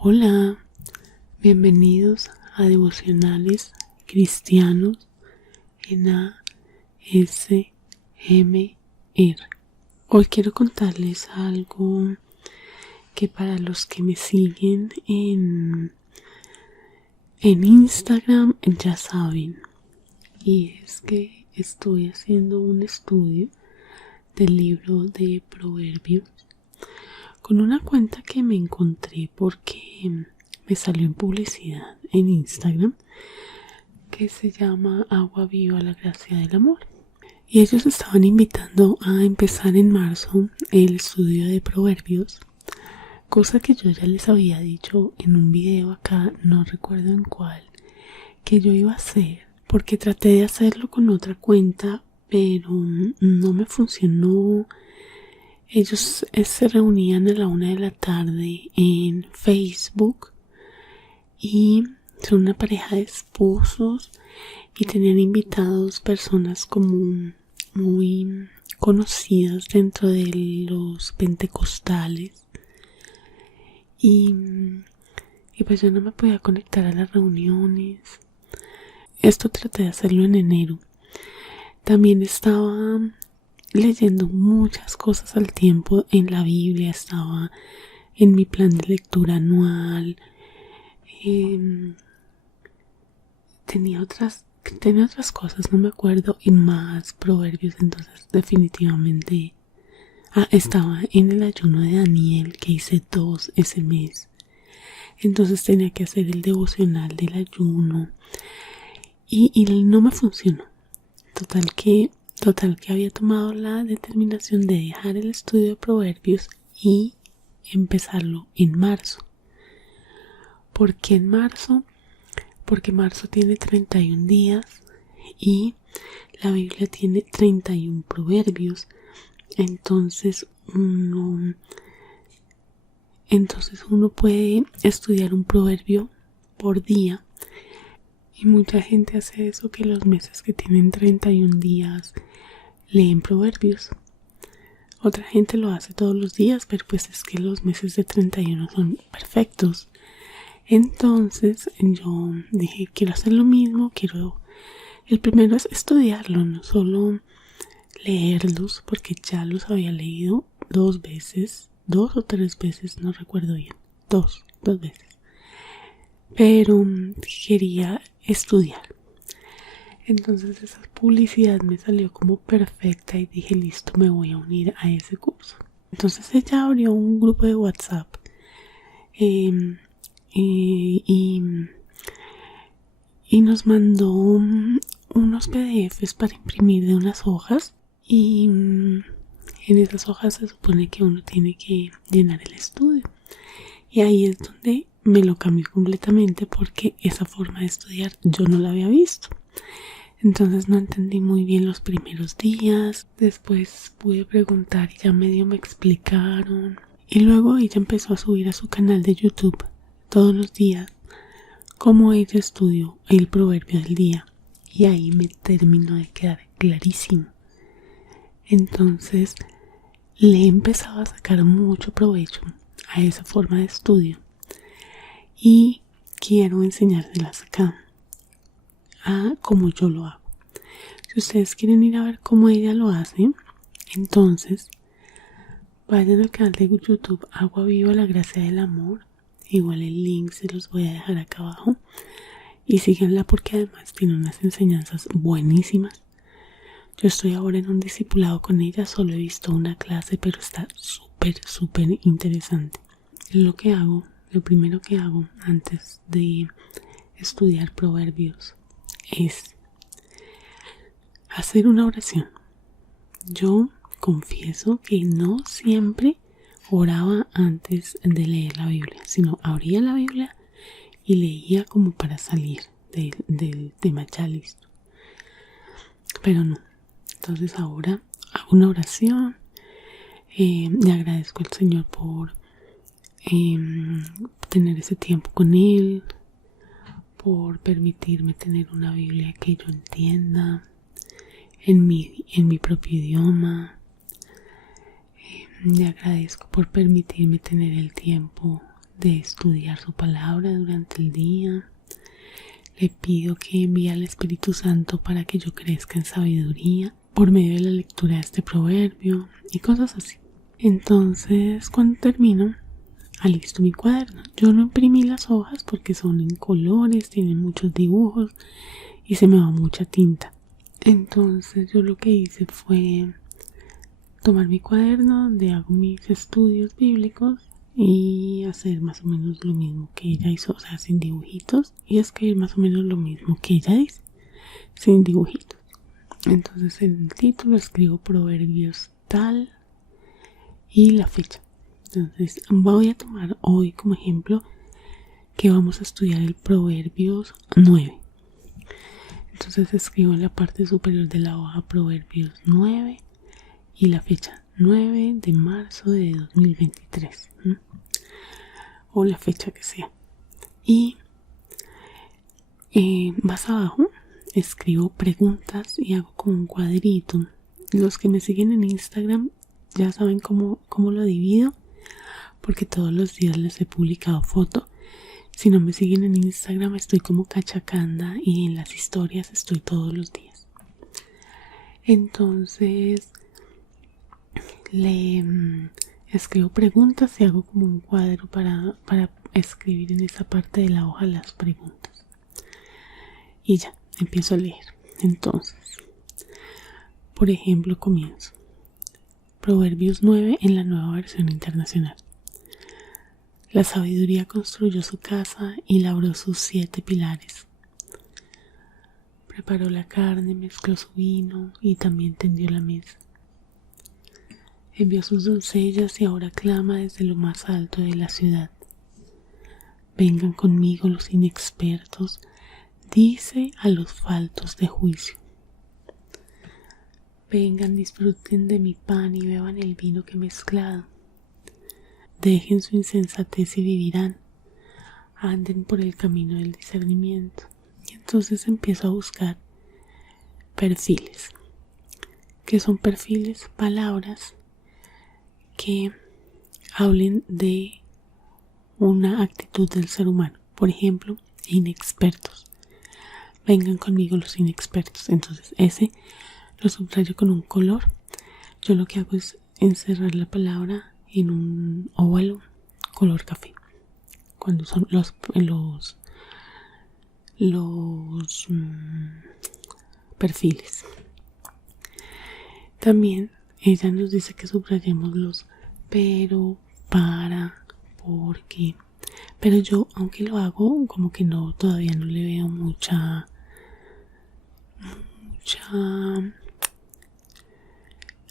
Hola, bienvenidos a Devocionales Cristianos en ASMR. Hoy quiero contarles algo que para los que me siguen en Instagram ya saben, y es que estoy haciendo un estudio del libro de Proverbios con una cuenta que me encontré porque me salió en publicidad en Instagram, que se llama Agua Viva la Gracia del Amor. Y ellos estaban invitando a empezar en marzo el estudio de Proverbios, cosa que yo ya les había dicho en un video acá, no recuerdo en cuál, que yo iba a hacer, porque traté de hacerlo con otra cuenta, pero no me funcionó. Ellos se reunían a la 1 de la tarde en Facebook y son una pareja de esposos y tenían invitados personas como muy conocidas dentro de los pentecostales y pues yo no me podía conectar a las reuniones. Esto traté de hacerlo en enero. También estaba leyendo muchas cosas al tiempo en la Biblia, estaba en mi plan de lectura anual, tenía otras cosas, no me acuerdo, y más proverbios, entonces definitivamente estaba en el ayuno de Daniel, que hice 2 ese mes, entonces tenía que hacer el devocional del ayuno y no me funcionó. Total que había tomado la determinación de dejar el estudio de Proverbios y empezarlo en marzo. ¿Por qué en marzo? Porque marzo tiene 31 días y la Biblia tiene 31 proverbios. Entonces uno puede estudiar un proverbio por día. Y mucha gente hace eso, que los meses que tienen 31 días leen proverbios. Otra gente lo hace todos los días, pero pues es que los meses de 31 son perfectos. Entonces yo dije, quiero hacer lo mismo, el primero es estudiarlo, no solo leerlos, porque ya los había leído 2 veces, 2 o 3 veces, no recuerdo bien, 2 veces. Pero quería estudiar. Entonces esa publicidad me salió como perfecta y dije, listo, me voy a unir a ese curso. Entonces ella abrió un grupo de WhatsApp y nos mandó unos PDFs para imprimir de unas hojas, y en esas hojas se supone que uno tiene que llenar el estudio, y ahí es donde me lo cambió completamente, porque esa forma de estudiar yo no la había visto. Entonces no entendí muy bien los primeros días. Después pude preguntar y ya medio me explicaron. Y luego ella empezó a subir a su canal de YouTube todos los días cómo ella estudió el proverbio del día. Y ahí me terminó de quedar clarísimo. Entonces le empezaba a sacar mucho provecho a esa forma de estudio. Y quiero enseñárselas acá, como yo lo hago. Si ustedes quieren ir a ver cómo ella lo hace, entonces vayan al canal de YouTube Agua Viva la Gracia del Amor. Igual el link se los voy a dejar acá abajo, y síganla porque además tiene unas enseñanzas buenísimas. Yo estoy ahora en un discipulado con ella, solo he visto una clase, pero está súper interesante. Lo primero que hago antes de estudiar proverbios es hacer una oración. Yo confieso que no siempre oraba antes de leer la Biblia, sino abría la Biblia y leía como para salir del tema ya listo. Pero no. Entonces ahora hago una oración, le agradezco al Señor por tener ese tiempo con Él, por permitirme tener una Biblia que yo entienda en mi propio idioma. Le agradezco por permitirme tener el tiempo de estudiar su palabra durante el día. Le pido que envíe al Espíritu Santo para que yo crezca en sabiduría por medio de la lectura de este proverbio y cosas así. Entonces, cuando termino, alisto mi cuaderno. Yo no imprimí las hojas porque son en colores, tienen muchos dibujos y se me va mucha tinta. Entonces, yo lo que hice fue tomar mi cuaderno donde hago mis estudios bíblicos y hacer más o menos lo mismo que ella hizo, o sea, sin dibujitos, y escribir más o menos lo mismo que ella dice, sin dibujitos. Entonces en el título escribo proverbios tal y la fecha. Entonces voy a tomar hoy como ejemplo que vamos a estudiar el proverbios 9. Entonces escribo en la parte superior de la hoja proverbios 9 y la fecha 9 de marzo de 2023, o la fecha que sea. Y más abajo escribo preguntas y hago como un cuadrito. Los que me siguen en Instagram ya saben cómo lo divido, porque todos los días les he publicado foto. Si no me siguen en Instagram, estoy como Cachacanda y en las historias estoy todos los días. Entonces le escribo preguntas y hago como un cuadro para escribir en esa parte de la hoja las preguntas. Y ya, empiezo a leer. Entonces, por ejemplo, comienzo. Proverbios 9 en la nueva versión internacional. La sabiduría construyó su casa y labró sus 7 pilares. Preparó la carne, mezcló su vino y también tendió la mesa. Envió sus doncellas y ahora clama desde lo más alto de la ciudad. Vengan conmigo los inexpertos, dice a los faltos de juicio. Vengan, disfruten de mi pan y beban el vino que he mezclado. Dejen su insensatez y vivirán. Anden por el camino del discernimiento. Y entonces empiezo a buscar perfiles. ¿Qué son perfiles? Palabras que hablen de una actitud del ser humano. Por ejemplo, inexpertos. Vengan conmigo los inexpertos. Entonces ese lo subrayo con un color. Yo lo que hago es encerrar la palabra en un óvalo color café. Cuando son los perfiles. También ella nos dice que subrayemos los pero, para, porque. Pero yo, aunque lo hago, como que no, todavía no le veo mucha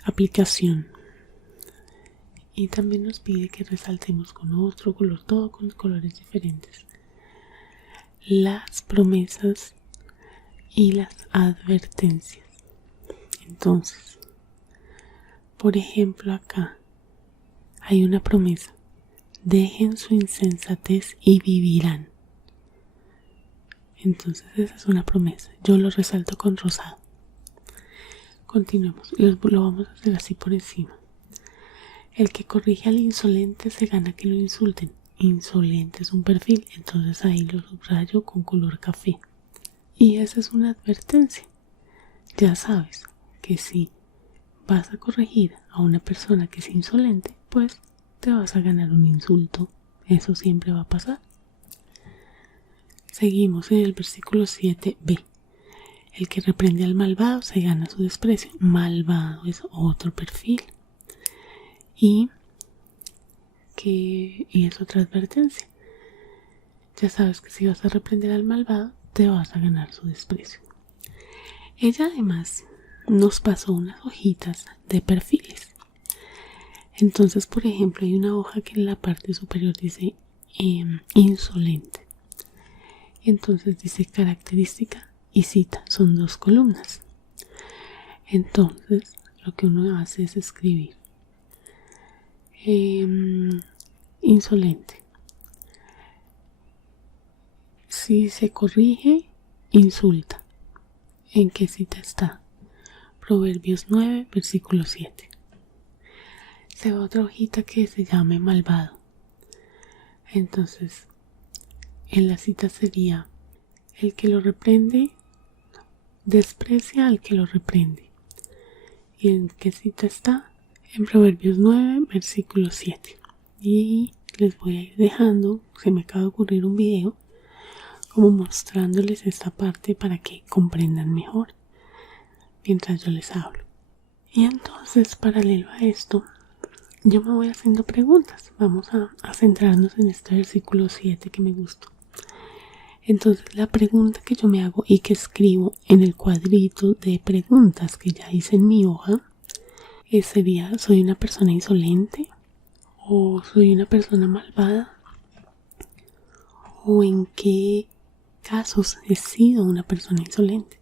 aplicación. Y también nos pide que resaltemos con otro color, todo con colores diferentes, las promesas y las advertencias. Entonces, por ejemplo, acá hay una promesa: dejen su insensatez y vivirán. Entonces esa es una promesa. Yo lo resalto con rosado. Continuemos. Lo vamos a hacer así por encima. El que corrige al insolente se gana que lo insulten. Insolente es un perfil, entonces ahí lo subrayo con color café. Y esa es una advertencia. Ya sabes que si vas a corregir a una persona que es insolente, pues te vas a ganar un insulto. Eso siempre va a pasar. Seguimos en el versículo 7b. El que reprende al malvado se gana su desprecio. Malvado es otro perfil. Y es otra advertencia. Ya sabes que si vas a reprender al malvado, te vas a ganar su desprecio. Ella además nos pasó unas hojitas de perfiles. Entonces, por ejemplo, hay una hoja que en la parte superior dice insolente. Entonces dice característica y cita, son 2 columnas. Entonces lo que uno hace es escribir insolente. Si se corrige, insulta. ¿En qué cita está? Proverbios 9, versículo 7. Se va otra hojita que se llame malvado. Entonces, en la cita sería: el que lo reprende desprecia al que lo reprende. ¿Y en qué cita está? En Proverbios 9, versículo 7. Y les voy a ir dejando, se me acaba de ocurrir un video como mostrándoles esta parte para que comprendan mejor mientras yo les hablo. Y entonces, paralelo a esto, yo me voy haciendo preguntas. Vamos a centrarnos en este versículo 7 que me gustó. Entonces, la pregunta que yo me hago y que escribo en el cuadrito de preguntas que ya hice en mi hoja sería: ¿soy una persona insolente? ¿O soy una persona malvada? ¿O en qué casos he sido una persona insolente?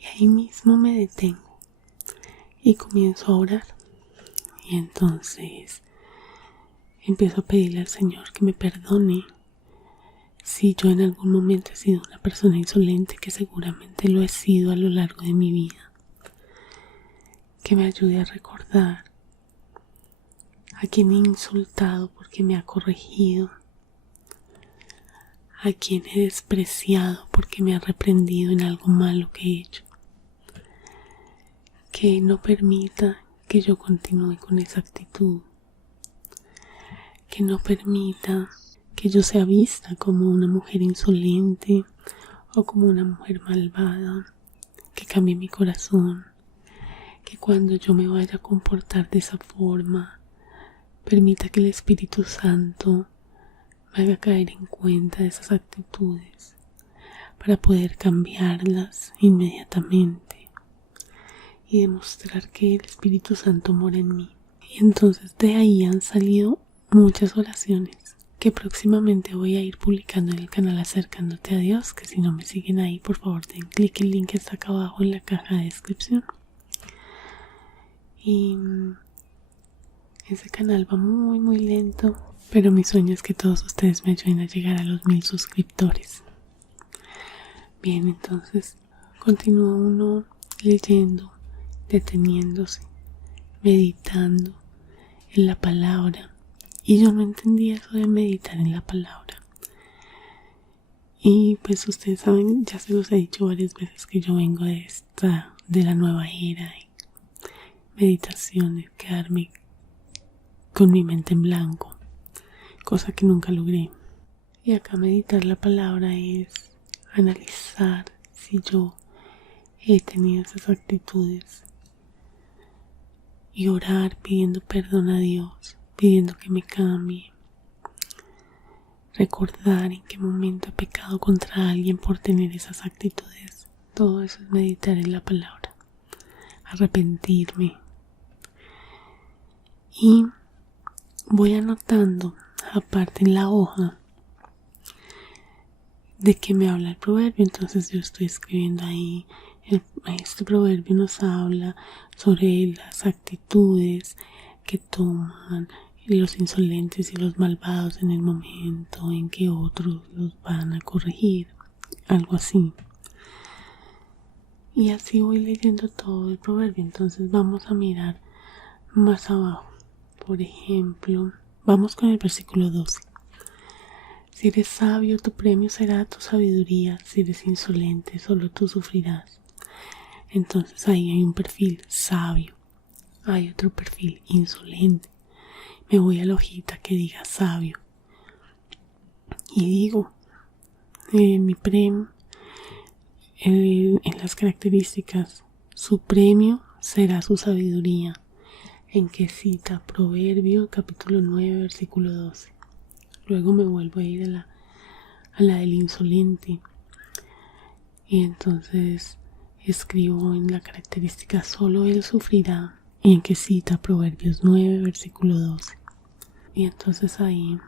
Y ahí mismo me detengo y comienzo a orar. Y entonces empiezo a pedirle al Señor que me perdone si yo en algún momento he sido una persona insolente, que seguramente lo he sido a lo largo de mi vida. Que me ayude a recordar a quien he insultado porque me ha corregido, a quien he despreciado porque me ha reprendido en algo malo que he hecho. Que no permita que yo continúe con esa actitud. Que no permita que yo sea vista como una mujer insolente o como una mujer malvada. Que cambie mi corazón. Que cuando yo me vaya a comportar de esa forma, permita que el Espíritu Santo me haga caer en cuenta de esas actitudes para poder cambiarlas inmediatamente y demostrar que el Espíritu Santo mora en mí. Y entonces de ahí han salido muchas oraciones que próximamente voy a ir publicando en el canal Acercándote a Dios, que si no me siguen ahí, por favor den clic, el link está acá abajo en la caja de descripción. Y ese canal va muy lento, pero mi sueño es que todos ustedes me ayuden a llegar a los 1000 suscriptores. Bien, entonces continúa uno leyendo, deteniéndose, meditando en la palabra. Y yo no entendía eso de meditar en la palabra. Y pues ustedes saben, ya se los he dicho varias veces, que yo vengo de la nueva era, y meditación, de quedarme con mi mente en blanco, cosa que nunca logré. Y acá meditar la palabra es analizar si yo he tenido esas actitudes y orar pidiendo perdón a Dios, pidiendo que me cambie. Recordar en qué momento he pecado contra alguien por tener esas actitudes. Todo eso es meditar en la palabra. Arrepentirme. Y voy anotando aparte en la hoja de qué me habla el proverbio. Entonces yo estoy escribiendo ahí: este proverbio nos habla sobre las actitudes que toman los insolentes y los malvados en el momento en que otros los van a corregir, algo así. Y así voy leyendo todo el proverbio. Entonces vamos a mirar más abajo. Por ejemplo, vamos con el versículo 12. Si eres sabio, tu premio será tu sabiduría. Si eres insolente, solo tú sufrirás. Entonces ahí hay un perfil sabio, hay otro perfil insolente. Me voy a la hojita que diga sabio y digo mi premio, en las características: su premio será su sabiduría. ¿En qué cita? Proverbio capítulo 9 versículo 12. Luego me vuelvo a ir a la del insolente, y entonces escribo en la característica: solo él sufrirá. ¿Y en qué cita? Proverbios 9 versículo 12. Y entonces ahí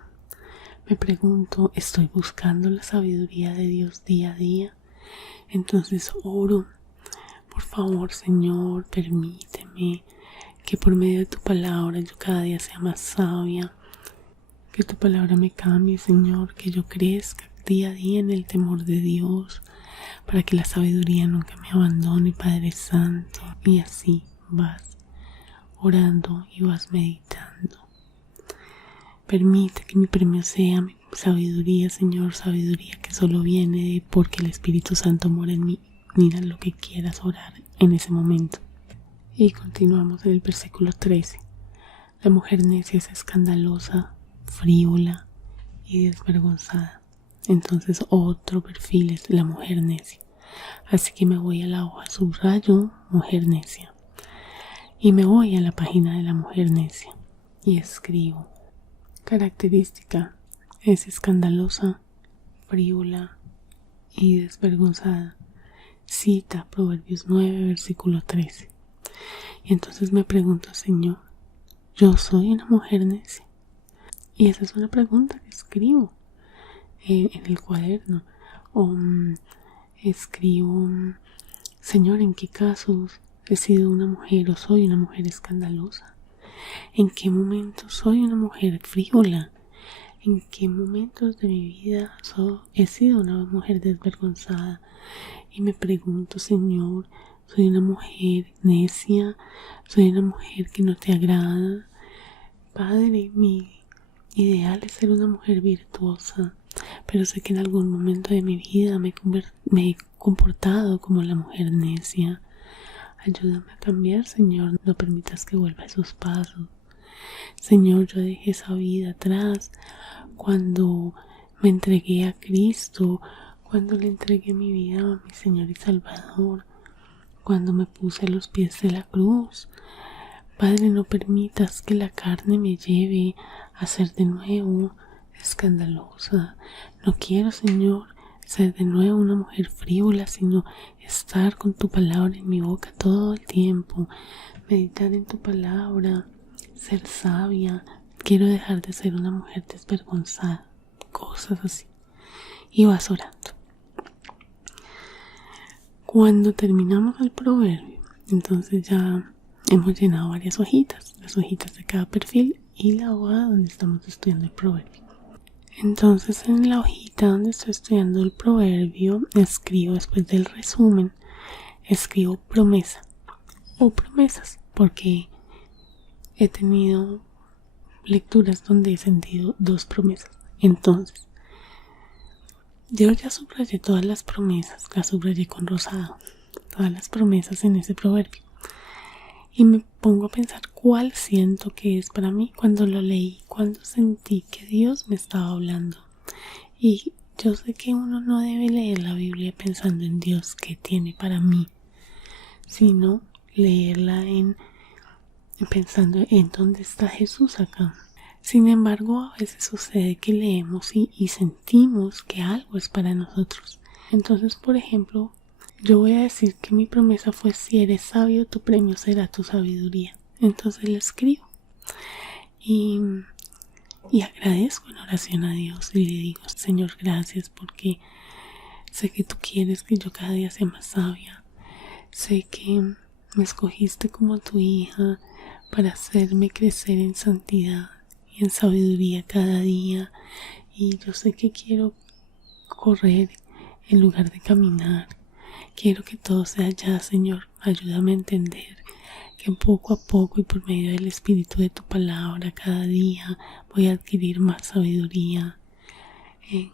me pregunto: ¿estoy buscando la sabiduría de Dios día a día? Entonces oro: por favor, Señor, permíteme que por medio de tu palabra yo cada día sea más sabia. Que tu palabra me cambie, Señor, que yo crezca día a día en el temor de Dios, para que la sabiduría nunca me abandone, Padre Santo. Y así vas orando y vas meditando. Permite que mi premio sea mi sabiduría, Señor, sabiduría que solo viene de porque el Espíritu Santo mora en mí. Mira lo que quieras orar en ese momento. Y continuamos en el versículo 13. La mujer necia es escandalosa, frívola y desvergonzada. Entonces otro perfil es la mujer necia. Así que me voy a la hoja subrayo mujer necia. Y me voy a la página de la mujer necia. Y escribo. Característica. Es escandalosa, frívola y desvergonzada. Cita Proverbios 9, versículo 13. Y entonces me pregunto, Señor, ¿yo soy una mujer necia? Y esa es una pregunta que escribo en el cuaderno. O escribo, Señor, ¿en qué casos he sido una mujer o soy una mujer escandalosa? ¿En qué momentos soy una mujer frívola? ¿En qué momentos de mi vida he sido una mujer desvergonzada? Y me pregunto, Señor, ¿soy una mujer necia? ¿Soy una mujer que no te agrada? Padre, mi ideal es ser una mujer virtuosa, pero sé que en algún momento de mi vida me he comportado como la mujer necia. Ayúdame a cambiar, Señor, no permitas que vuelva a esos pasos. Señor, yo dejé esa vida atrás cuando me entregué a Cristo, cuando le entregué mi vida a mi Señor y Salvador, cuando me puse a los pies de la cruz. Padre, no permitas que la carne me lleve a ser de nuevo escandalosa. No quiero, Señor, ser de nuevo una mujer frívola, sino estar con tu palabra en mi boca todo el tiempo, meditar en tu palabra, ser sabia. Quiero dejar de ser una mujer desvergonzada, cosas así. Y vas orando. Cuando terminamos el proverbio, entonces ya hemos llenado varias hojitas, las hojitas de cada perfil y la hoja donde estamos estudiando el proverbio. Entonces en la hojita donde estoy estudiando el proverbio, escribo después del resumen, escribo promesa o promesas, porque he tenido lecturas donde he sentido dos promesas. Entonces, yo ya subrayé todas las promesas, las subrayé con rosado, todas las promesas en ese proverbio. Y me pongo a pensar cuál siento que es para mí cuando lo leí, cuando sentí que Dios me estaba hablando. Y yo sé que uno no debe leer la Biblia pensando en Dios que tiene para mí, sino leerla pensando en dónde está Jesús acá. Sin embargo, a veces sucede que leemos y sentimos que algo es para nosotros. Entonces, por ejemplo, yo voy a decir que mi promesa fue: si eres sabio, tu premio será tu sabiduría. Entonces le escribo y agradezco en oración a Dios y le digo: Señor, gracias, porque sé que tú quieres que yo cada día sea más sabia. Sé que me escogiste como tu hija para hacerme crecer en santidad y en sabiduría cada día, y yo sé que quiero correr en lugar de caminar. Quiero que todo sea ya, Señor. Ayúdame a entender que poco a poco y por medio del Espíritu de tu palabra cada día voy a adquirir más sabiduría.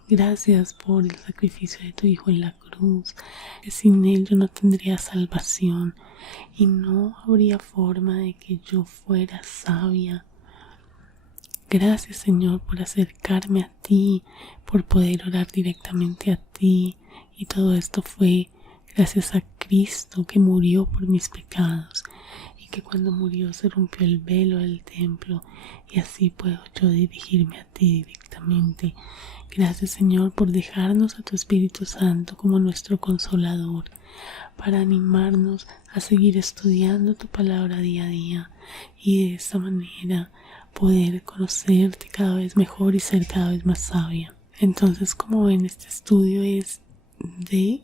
Gracias por el sacrificio de tu Hijo en la cruz, que sin él yo no tendría salvación y no habría forma de que yo fuera sabia. Gracias, Señor, por acercarme a ti, por poder orar directamente a ti, y todo esto fue gracias a Cristo, que murió por mis pecados y que cuando murió se rompió el velo del templo, y así puedo yo dirigirme a ti directamente. Gracias, Señor, por dejarnos a tu Espíritu Santo como nuestro consolador, para animarnos a seguir estudiando tu palabra día a día, y de esta manera poder conocerte cada vez mejor y ser cada vez más sabia. Entonces, como ven, este estudio es de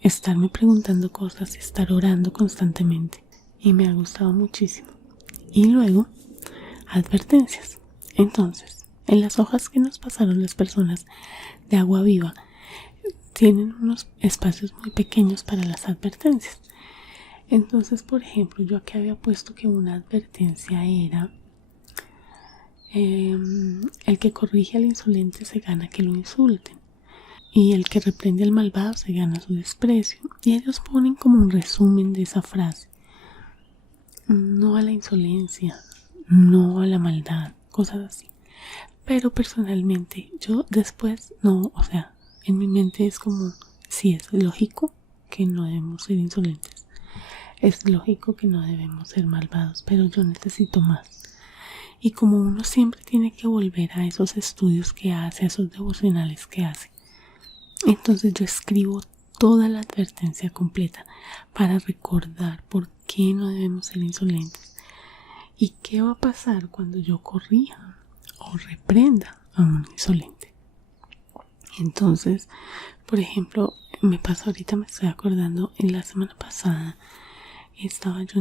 estarme preguntando cosas y estar orando constantemente, y me ha gustado muchísimo. Y luego, advertencias. Entonces, en las hojas que nos pasaron las personas de Agua Viva, tienen unos espacios muy pequeños para las advertencias. Entonces, por ejemplo, yo aquí había puesto que una advertencia era: el que corrige al insolente se gana que lo insulten. Y el que reprende al malvado se gana su desprecio. Y ellos ponen como un resumen de esa frase. No a la insolencia, no a la maldad, cosas así. Pero personalmente, yo después no, o sea, en mi mente es como, sí, es lógico que no debemos ser insolentes. Es lógico que no debemos ser malvados, pero yo necesito más. Y como uno siempre tiene que volver a esos estudios que hace, a esos devocionales que hace, entonces yo escribo toda la advertencia completa para recordar por qué no debemos ser insolentes y qué va a pasar cuando yo corrija o reprenda a un insolente. Entonces, por ejemplo, me pasó ahorita, me estoy acordando, en la semana pasada estaba yo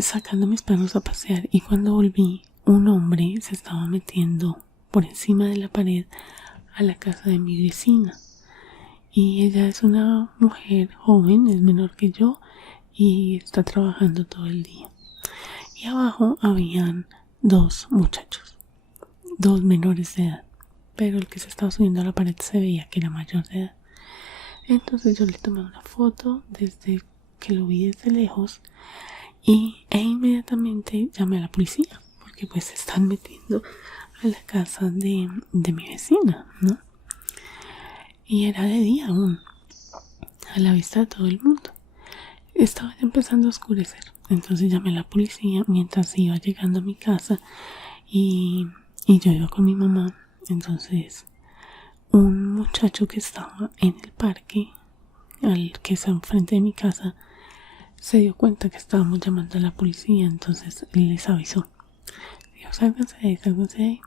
sacando a mis perros a pasear y cuando volví, un hombre se estaba metiendo por encima de la pared a la casa de mi vecina. Y ella es una mujer joven, es menor que yo y está trabajando todo el día. Y abajo habían dos muchachos, dos menores de edad, pero el que se estaba subiendo a la pared se veía que era mayor de edad. Entonces yo le tomé una foto desde que lo vi desde lejos e inmediatamente llamé a la policía porque pues se están metiendo a la casa de mi vecina, ¿no? Y era de día aún, a la vista de todo el mundo. Estaba ya empezando a oscurecer, entonces llamé a la policía mientras iba llegando a mi casa y yo iba con mi mamá. Entonces un muchacho que estaba en el parque, al que está enfrente de mi casa, se dio cuenta que estábamos llamando a la policía, entonces les avisó. Dijo, sálganse de ahí, sálganse de ahí.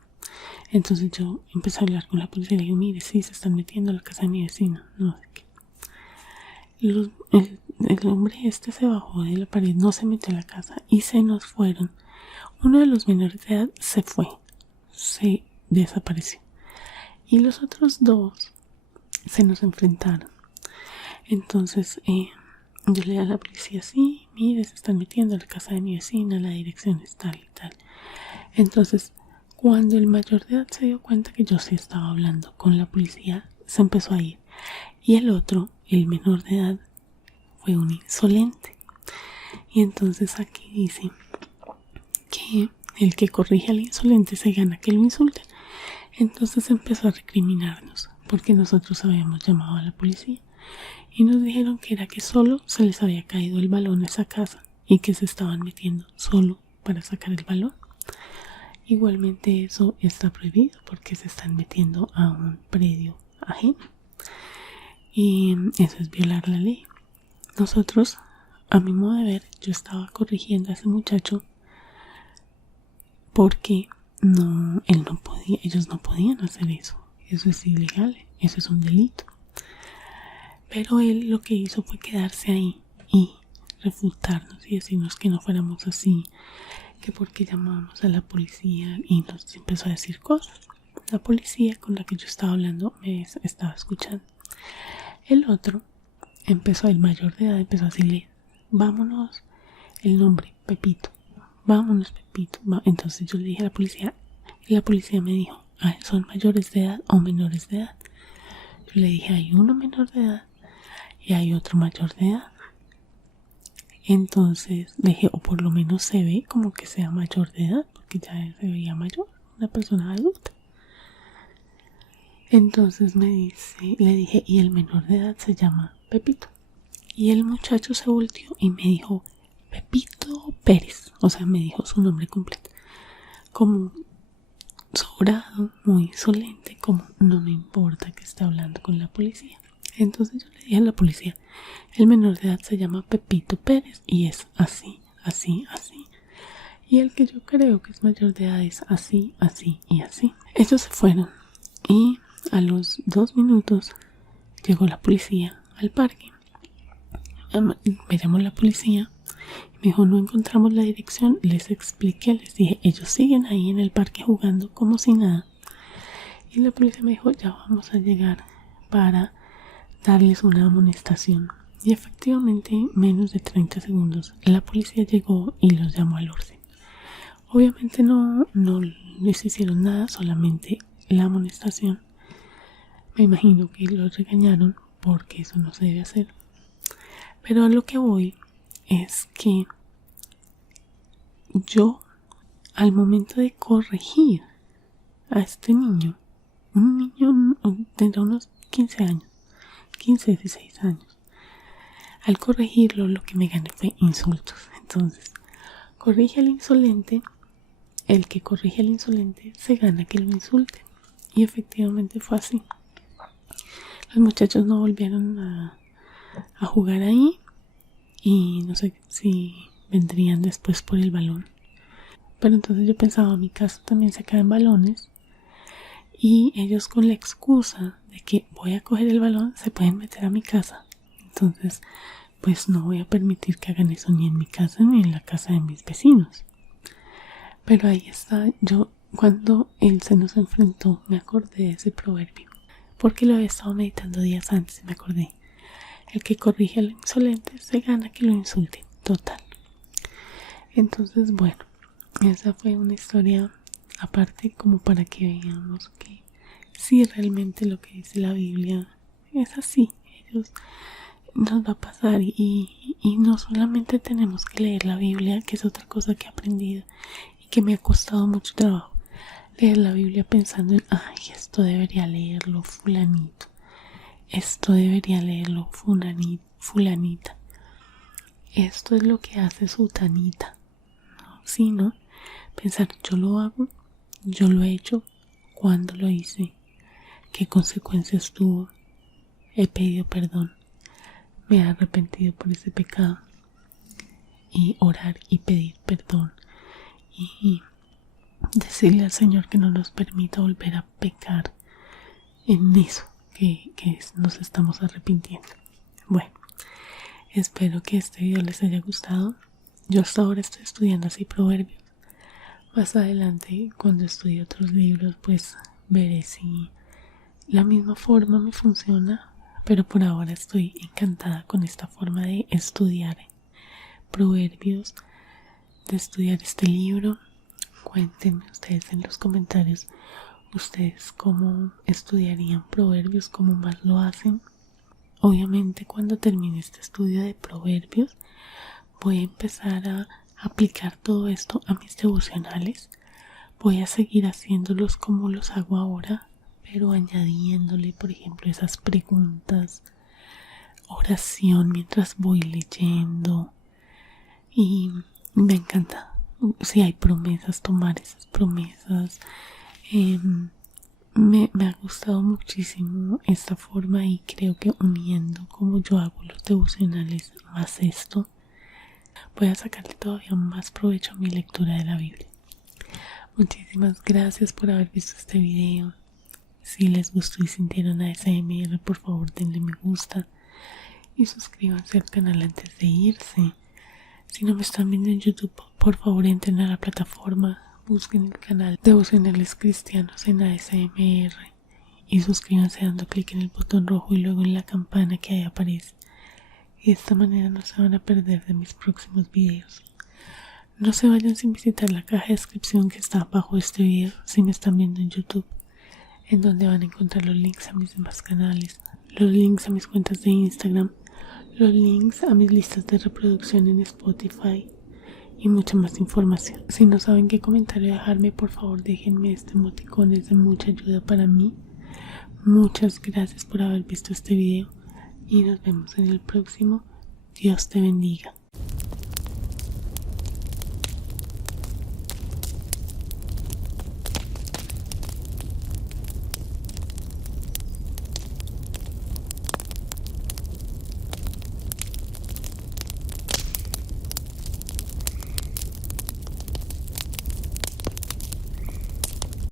Entonces yo empecé a hablar con la policía y le dije, mire, sí, se están metiendo a la casa de mi vecino, no sé qué. El hombre este se bajó de la pared, no se metió a la casa y se nos fueron. Uno de los menores de edad se fue, se desapareció. Y los otros dos se nos enfrentaron. Entonces yo le dije a la policía, sí, mire, se están metiendo a la casa de mi vecina, la dirección es tal y tal. Entonces, cuando el mayor de edad se dio cuenta que yo sí estaba hablando con la policía, se empezó a ir. Y el otro, el menor de edad, fue un insolente. Y entonces aquí dice que el que corrige al insolente se gana que lo insulten. Entonces empezó a recriminarnos porque nosotros habíamos llamado a la policía y nos dijeron que era que solo se les había caído el balón a esa casa y que se estaban metiendo solo para sacar el balón. Igualmente eso está prohibido porque se están metiendo a un predio ajeno y eso es violar la ley. Nosotros, a mi modo de ver, yo estaba corrigiendo a ese muchacho porque ellos no podían hacer eso. Eso es ilegal, eso es un delito. Pero él lo que hizo fue quedarse ahí y refutarnos y decirnos que no fuéramos así, que porque llamábamos a la policía y nos empezó a decir cosas. La policía con la que yo estaba hablando me estaba escuchando. El otro el mayor de edad empezó a decirle, vámonos, el nombre, Pepito, vámonos Pepito. Entonces yo le dije a la policía y la policía me dijo, ¿son mayores de edad o menores de edad? Yo le dije, hay uno menor de edad y hay otro mayor de edad. Entonces le dije, o por lo menos se ve como que sea mayor de edad, porque ya se veía mayor, una persona adulta. Entonces le dije, y el menor de edad se llama Pepito. Y el muchacho se volteó y me dijo, Pepito Pérez, o sea, me dijo su nombre completo, como sobrado, muy insolente, como no me importa que esté hablando con la policía. Entonces yo le dije a la policía, el menor de edad se llama Pepito Pérez y es así, así, así. Y el que yo creo que es mayor de edad es así, así y así. Ellos se fueron y a los 2 minutos llegó la policía al parque. Me llamó la policía y me dijo, no encontramos la dirección. Les expliqué, les dije, ellos siguen ahí en el parque jugando como si nada. Y la policía me dijo, ya vamos a llegar para darles una amonestación. Y efectivamente, menos de 30 segundos, la policía llegó y los llamó al orden. Obviamente no les hicieron nada, solamente la amonestación. Me imagino que los regañaron porque eso no se debe hacer. Pero a lo que voy es que yo, al momento de corregir a este niño, un niño tendrá unos 15 años, 15, 16 años, al corregirlo lo que me gané fue insultos. Entonces, corrige al insolente, el que corrige al insolente se gana que lo insulte. Y efectivamente fue así. Los muchachos no volvieron a jugar ahí y no sé si vendrían después por el balón. Pero entonces yo pensaba, en mi casa también se caen balones y ellos con la excusa de que voy a coger el balón se pueden meter a mi casa. Entonces pues no voy a permitir que hagan eso ni en mi casa ni en la casa de mis vecinos. Pero ahí está, yo cuando él se nos enfrentó me acordé de ese proverbio, porque lo había estado meditando días antes y me acordé. El que corrige al insolente se gana que lo insulte. Total. Entonces, bueno, esa fue una historia aparte como para que veamos que sí, realmente lo que dice la Biblia es así. Ellos nos va a pasar y no solamente tenemos que leer la Biblia, que es otra cosa que he aprendido y que me ha costado mucho trabajo. Leer la Biblia pensando en, ay, esto debería leerlo fulanito. Esto debería leerlo fulanita. Esto es lo que hace sutanita. ¿No? Sino pensar, yo lo hago, yo lo he hecho, cuándo lo hice, qué consecuencias tuvo, he pedido perdón, me he arrepentido por ese pecado, y orar y pedir perdón y decirle al Señor que no nos permita volver a pecar en eso que nos estamos arrepintiendo. Bueno, espero que este video les haya gustado. Yo hasta ahora estoy estudiando así proverbios. Más adelante, cuando estudie otros libros, pues veré si la misma forma me funciona, pero por ahora estoy encantada con esta forma de estudiar proverbios, de estudiar este libro. Cuéntenme ustedes en los comentarios ustedes cómo estudiarían proverbios, cómo más lo hacen. Obviamente cuando termine este estudio de proverbios voy a empezar a aplicar todo esto a mis devocionales. Voy a seguir haciéndolos como los hago ahora, pero añadiéndole, por ejemplo, esas preguntas, oración mientras voy leyendo. Y me encanta. Si hay promesas, tomar esas promesas. Me ha gustado muchísimo esta forma y creo que uniendo como yo hago los devocionales más esto, voy a sacarle todavía más provecho a mi lectura de la Biblia. Muchísimas gracias por haber visto este video. Si les gustó y sintieron ASMR, por favor denle me gusta y suscríbanse al canal antes de irse. Si no me están viendo en YouTube, por favor entren a la plataforma, busquen el canal Devocionales Cristianos en ASMR y suscríbanse dando clic en el botón rojo y luego en la campana que ahí aparece. Y de esta manera no se van a perder de mis próximos videos. No se vayan sin visitar la caja de descripción que está abajo de este video si me están viendo en YouTube, en donde van a encontrar los links a mis demás canales, los links a mis cuentas de Instagram, los links a mis listas de reproducción en Spotify y mucha más información. Si no saben qué comentario dejarme, por favor déjenme. Este emoticón es de mucha ayuda para mí. Muchas gracias por haber visto este video y nos vemos en el próximo. Dios te bendiga.